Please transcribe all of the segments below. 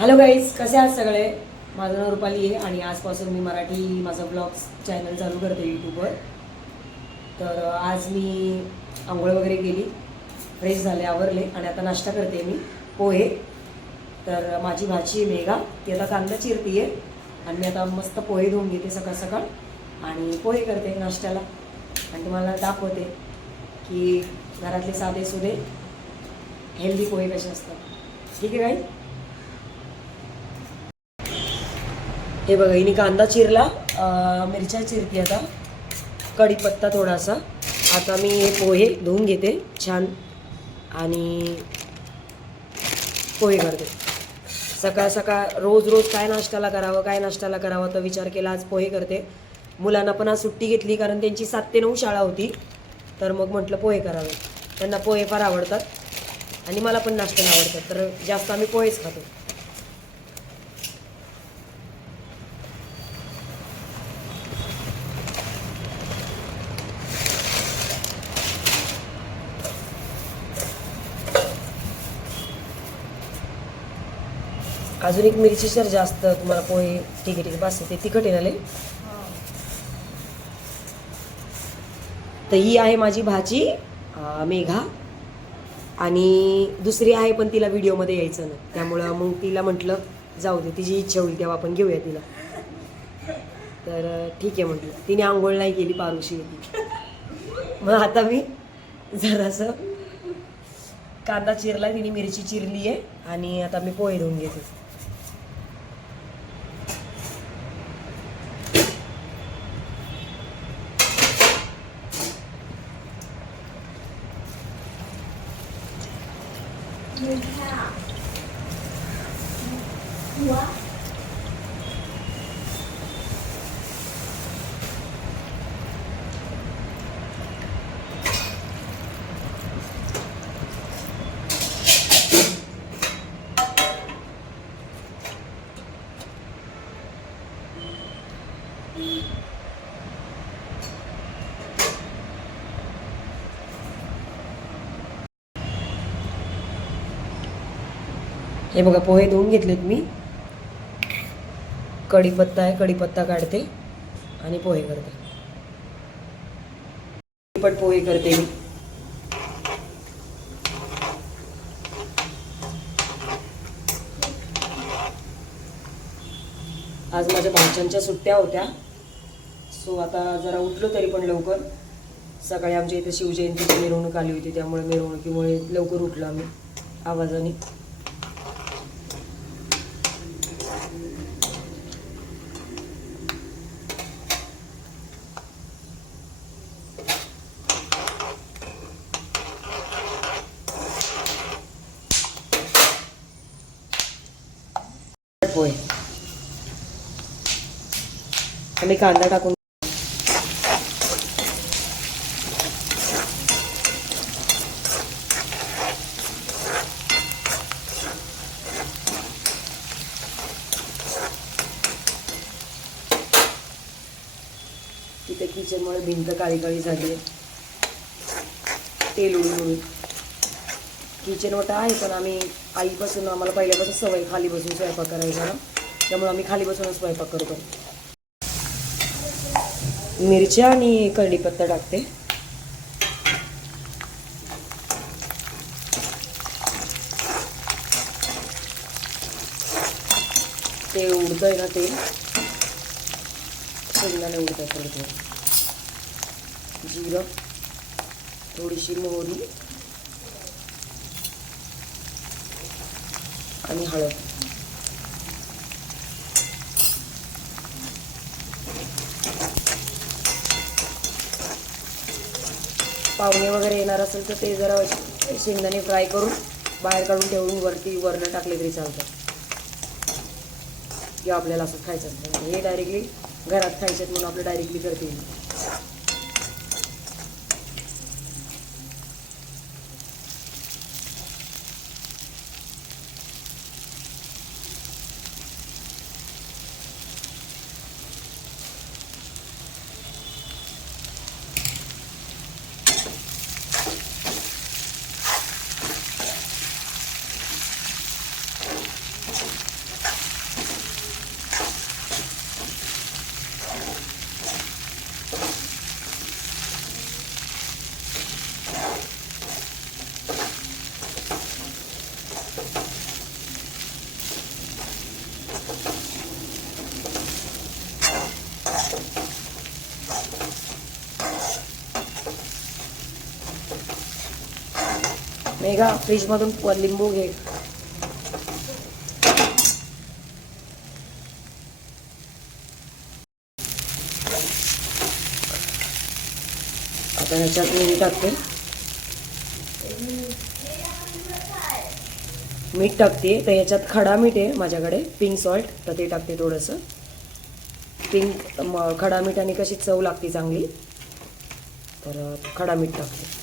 Hello guys, कसे आहात सगळे? माझं नाव रुपाली आहे आणि आजपासून मी मराठी माझं ब्लॉग्स चॅनल चालू करते यूट्यूबवर. तर आज मी आंघोळ वगैरे केली, फ्रेश झाले, आवरले आणि आता नाश्ता करते मी पोहे. तर माझी भाची मेघा ती आता कांदा चिरते आहे आणि मी आता मस्त पोहे धुवून घेते सकाळ सकाळ आणि पोहे करते नाश्त्याला आणि तुम्हाला दाखवते की घरातले साधे सुधे हेल्दी पोहे कसे असतात. ठीक आहे गाईज. हे बघा, हिने कांदा चिरला, मिरच्या चिरते, आता कढीपत्ता थोडासा. आता मी हे पोहे धुवून घेते छान आणि पोहे करते. सकाळ सकाळ रोज रोज काय नाश्त्याला करावं तर विचार केला आज पोहे करते. मुलांना पण आज सुट्टी घेतली कारण त्यांची 7 ते 9 शाळा होती. तर मग म्हटलं पोहे करावे. त्यांना पोहे फार आवडतात आणि मला पण नाश्त्याला आवडतात, तर जास्त आम्ही पोहेच खातो. अजून एक मिरची सर जास्त तुम्हाला पोहे ठीक आहे बस. ते तिखट येणारे. तर ही आहे माझी भाची मेघा आणि दुसरी आहे पण तिला व्हिडिओमध्ये यायचं नाही, त्यामुळं मग तिला म्हटलं जाऊ दे, तिची इच्छा होईल तेव्हा आपण घेऊया तिला. तर ठीक आहे म्हटलं. तिने आंघोळ नाही केली, पारुशी होती. मग आता मी जरासं कांदा चिरला, तिने मिरची चिरली आहे आणि आता मी पोहे धुवून घेते. हे बघा, पोहे धुवून घेतलेत मी. कढीपत्ता आहे, कढीपत्ता काढते आणि पोहे करते. पण पोहे करते मी. आज माझ्या भाच्यांच्या सुट्ट्या होत्या, सो आता जरा उठलो तरी पण लवकर. सकाळी आमच्या इथे शिवजयंतीची मिरवणूक आली होती, त्यामुळे मिरवणुकीमुळे लवकर उठलो आम्ही आवाजाने. पोहे आम्ही कांदा टाकून तिथे किचनमुळे भिंत काळी काळी झाली आहे, तेल उडून उडून. किचन ओटा आहे पण आम्ही आईपासून आम्हाला पहिल्यापासून सवय खाली बसून स्वयंपाक करायचा ना, त्यामुळे आम्ही खाली बसूनच स्वयंपाक करतो. मिरच्या आणि कढीपत्ता टाकते. ते उडतंय ना, तेल शेंगदाणे उडतंय. थोडं जिरं, थोडीशी मोहरी आणि हळद. पाहुणे वगैरे येणार असेल तर ते जरा शेंगदाणे फ्राय करून बाहेर काढून ठेवून वरनं टाकले तरी चालतं, किंवा आपल्याला असं खायचं असतं. हे डायरेक्टली घरात खायचं म्हणून आपलं डायरेक्टली करते. मेघा फ्रीजमधून लिंबू घे. आता ह्याच्यात मी टाकते मीठ टाकते. तर ह्याच्यात खडा मीठ आहे माझ्याकडे, पिंक सॉल्ट, तर ते टाकते थोडंसं. खडा मीठाने कशी चव लागते चांगली, तर खडा मीठ टाकते.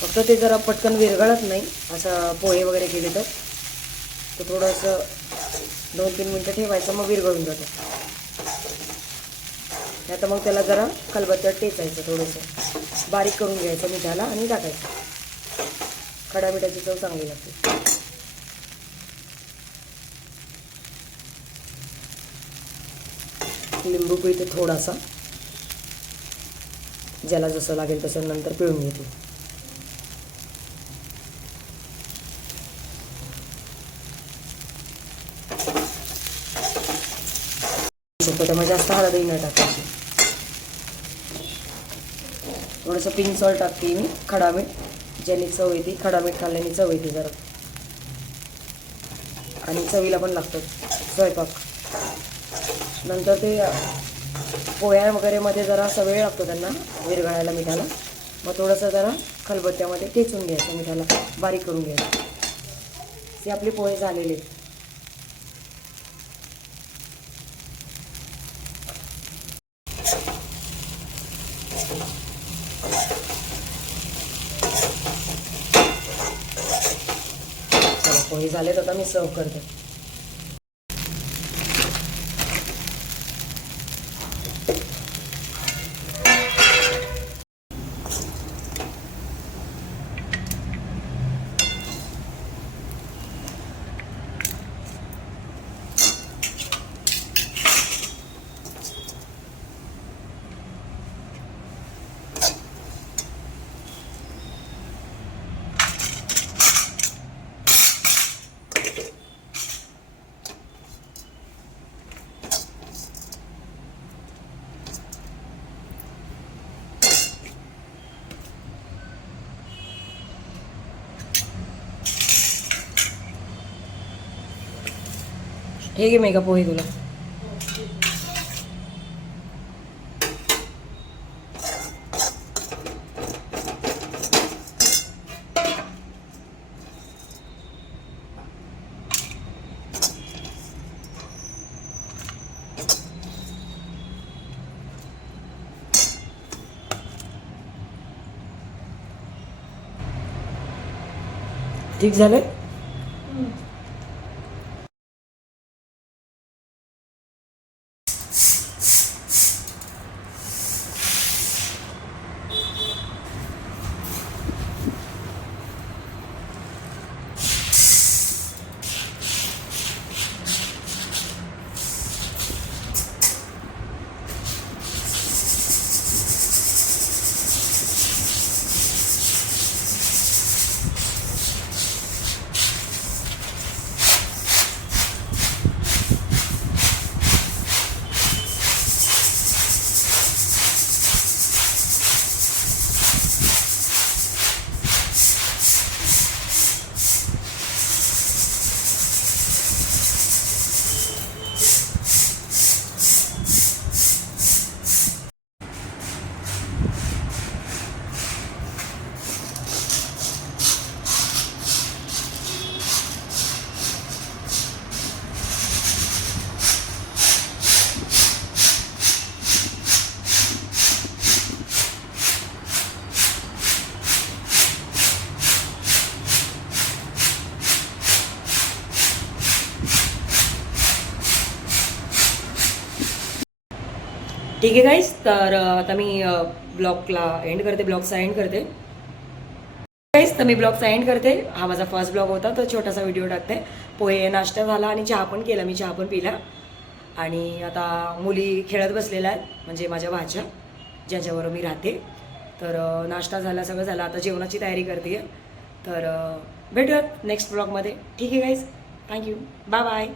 फक्त ते जरा पटकन विरघळत नाही असं पोहे वगैरे केले तर थोडंसं 2-3 मिनटं ठेवायचं, मग विरघळून जातं. आता मग त्याला जरा खलबत्त्यात टेचायचं, थोडंसं बारीक करून घ्यायचं मिठाला आणि टाकायचं. खडा मिठाची चव चांगली लागते. लिंबू पिळते थोडासा, ज्याला जसं लागेल तसं, नंतर पिळून घेते. त्यामुळे जास्त हळदही न टाकायची. थोडंसं पिंक सॉल्ट टाकते मी, खडा मीठ, ज्याने चव येते. खडा मीठ खाल्ल्याने चव येते जरा, आणि चवीला पण लागतं स्वयंपाक. नंतर ते पोळ्या वगैरे मध्ये जरा असा वेळ लागतो त्यांना विरघळायला मिठाला, मग थोडंसं जरा खलबत्त्यामध्ये टेचून घ्यायचं, मिठाला बारीक करून घ्यायचं. ते आपले पोहे झालेले. पोहे झालेत, आता मी सर्व करते. हे घे मेघा पोहे तुला. ठीक झालं. ठीक आहे गाईज, तर आता मी ब्लॉगला एंड करते, ब्लॉगचा एंड करते गाईज. तर मी ब्लॉगचा एंड करते. हा माझा फर्स्ट ब्लॉग होता, तर छोटासा व्हिडिओ टाकते. पोहे नाश्ता झाला आणि चहा पण केला, मी चहा पण पिला. आणि आता मुली खेळत बसलेल्या आहेत, म्हणजे माझ्या भाच्या ज्यांच्याबरोबर मी राहते. तर नाश्ता झाला, सगळं झालं, आता जेवणाची तयारी करते. तर भेटूयात नेक्स्ट ब्लॉगमध्ये. ठीक आहे गाईज, थँक्यू, बाय बाय.